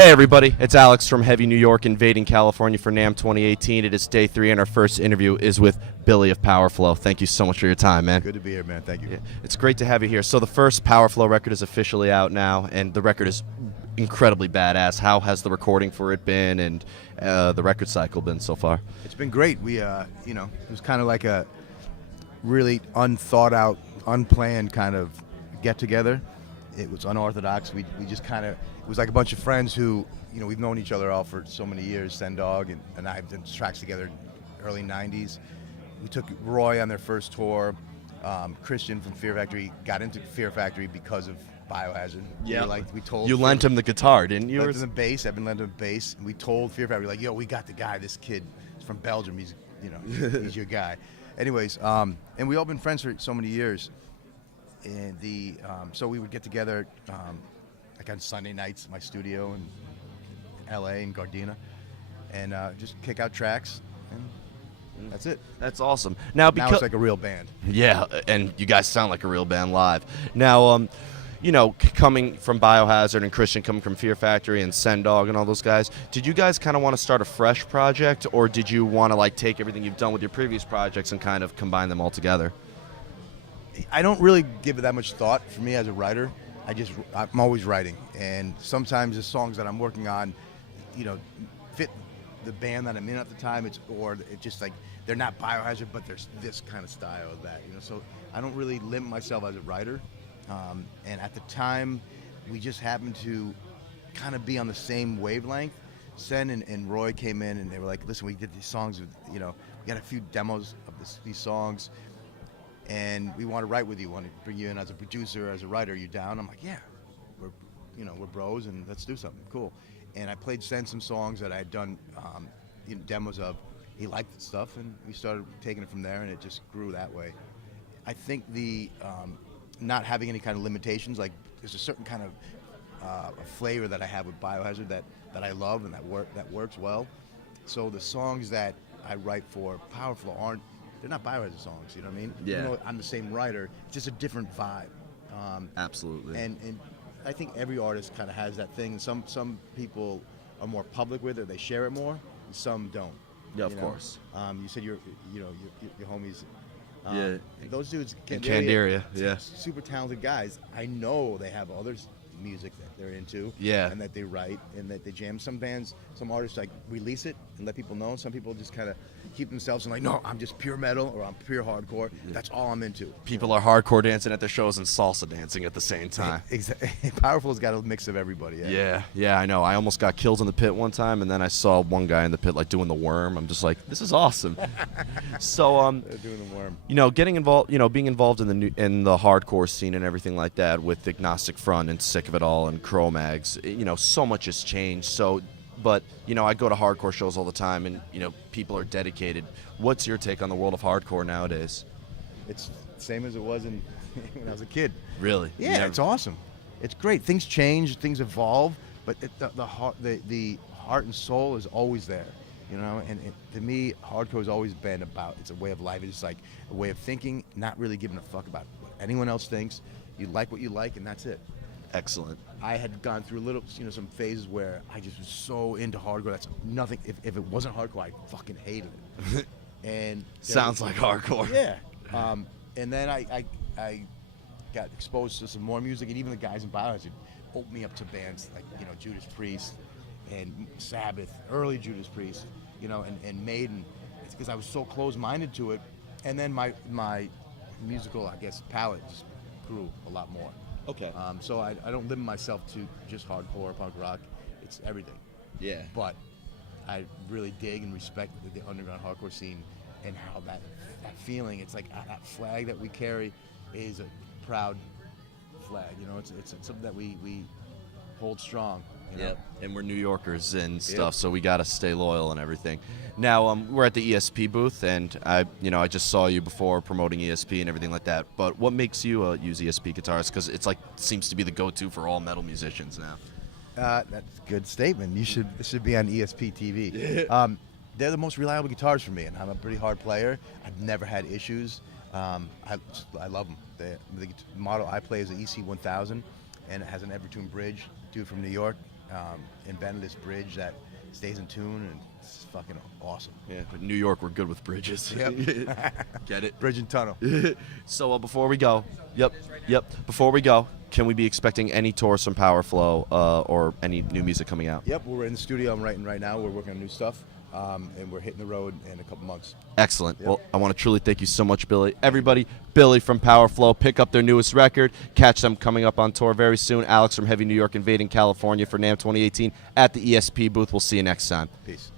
Hey everybody, it's Alex from Heavy New York, invading California for Namm 2018. It is day 3 and our first interview is with Billy of Powerflo. Thank you so much for your time, man. Good to be here, man. Thank you. Yeah, it's great to have you here. So the first Powerflo record is officially out now, and the record is incredibly badass. How has the recording for it been, and the record cycle been so far? It's been great. We, it was kind of like a really unthought out, unplanned kind of get together. It was unorthodox. We just kind of, it was like a bunch of friends who, we've known each other all for so many years. Sendog and I have done tracks together early 90s. We took Roy on their first tour. Christian from Fear Factory got into Fear Factory because of Biohazard. Yeah, we told you lent him the guitar, didn't you? Lent him the bass. I've been lent him the bass. And we told Fear Factory, like, yo, we got the guy. This kid is from Belgium. He's, he's your guy. Anyways, and we all been friends for so many years. And so we would get together like on Sunday nights at my studio in LA in Gardena, and just kick out tracks, and that's it. That's awesome. Now it's like a real band. Yeah, and you guys sound like a real band live. Now, coming from Biohazard and Christian coming from Fear Factory and Sendog and all those guys, did you guys kind of want to start a fresh project, or did you want to like take everything you've done with your previous projects and kind of combine them all together? I don't really give it that much thought. For me as a writer, I'm always writing, and sometimes the songs that I'm working on, fit the band that I'm in at the time. It's just like they're not Biohazard, but there's this kind of style of that. So I don't really limit myself as a writer. And at the time, we just happened to kind of be on the same wavelength. Sen and Roy came in, and they were like, "Listen, we did these songs. We got a few demos of these songs." And we want to write with you, want to bring you in as a producer, as a writer. Are you down? I'm like, yeah, we're bros, and let's do something cool. And I played Sen some songs that I had done demos of. He liked the stuff, and we started taking it from there, and it just grew that way. I think the not having any kind of limitations, like there's a certain kind of a flavor that I have with Biohazard that I love and that works well. So the songs that I write for Powerflo they're not Biohazard songs, you know what I mean? Yeah. Even though I'm the same writer, it's just a different vibe. Absolutely. And I think every artist kind of has that thing. Some people are more public with it, they share it more, and some don't. Yeah, of course. You said your homies. Yeah. Those dudes, Candiria, yeah. Super talented guys. I know they have others music that they're into, yeah, and that they write and that they jam. Some bands, some artists like release it and let people know. Some people just kind of keep themselves and like, no, I'm just pure metal or I'm pure hardcore. Yeah. That's all I'm into. People are hardcore dancing at their shows and salsa dancing at the same time. Exactly. Powerful's got a mix of everybody. Yeah, I know. I almost got killed in the pit one time, and then I saw one guy in the pit like doing the worm. I'm just like, this is awesome. So they're doing the worm. Getting involved, being involved in the hardcore scene and everything like that with Agnostic Front and Sick of It All and Cro-Mags, so much has changed. So, but I go to hardcore shows all the time, and people are dedicated. What's your take on the world of hardcore nowadays? It's the same as it was when I was a kid. Really? Yeah, it's awesome. It's great. Things change, things evolve, but the heart and soul is always there. And to me, hardcore has always been about, it's a way of life. It's just like a way of thinking, not really giving a fuck about what anyone else thinks. You like what you like, and that's it. Excellent. I had gone through some phases where I just was so into hardcore. That's nothing. If it wasn't hardcore, I fucking hated it. And sounds like hardcore. Yeah. And then I got exposed to some more music, and even the guys in Biohazard opened me up to bands like Judas Priest and Sabbath, early Judas Priest, and Maiden. It's because I was so close-minded to it, and then my musical, I guess, palette just grew a lot more. Okay. So I don't limit myself to just hardcore, punk rock. It's everything. Yeah. But I really dig and respect the underground hardcore scene and how that feeling. It's like that flag that we carry is a proud flag. It's something that we hold strong. Yep. And we're New Yorkers and stuff, so we got to stay loyal and everything. Now, we're at the ESP booth, and I just saw you before promoting ESP and everything like that. But what makes you use ESP guitars? Because it's like seems to be the go-to for all metal musicians now. That's a good statement. This should be on ESP TV. They're the most reliable guitars for me, and I'm a pretty hard player. I've never had issues. I love them. The model I play is an EC 1000, and it has an Evertune bridge. Dude from New York invented this bridge that stays in tune, and it's fucking awesome. Yeah, but New York, we're good with bridges. Yep. Get it? Bridge and tunnel. So before we go, before we go, can we be expecting any tours from Powerflo or any new music coming out? Yep, we're in the studio. I'm writing right now. We're working on new stuff, and we're hitting the road in a couple months. Excellent. Yep. Well, I want to truly thank you so much, Billy. Everybody, Billy from Powerflo, pick up their newest record. Catch them coming up on tour very soon. Alex from Heavy New York, Invading California for Namm 2018 at the ESP booth. We'll see you next time. Peace.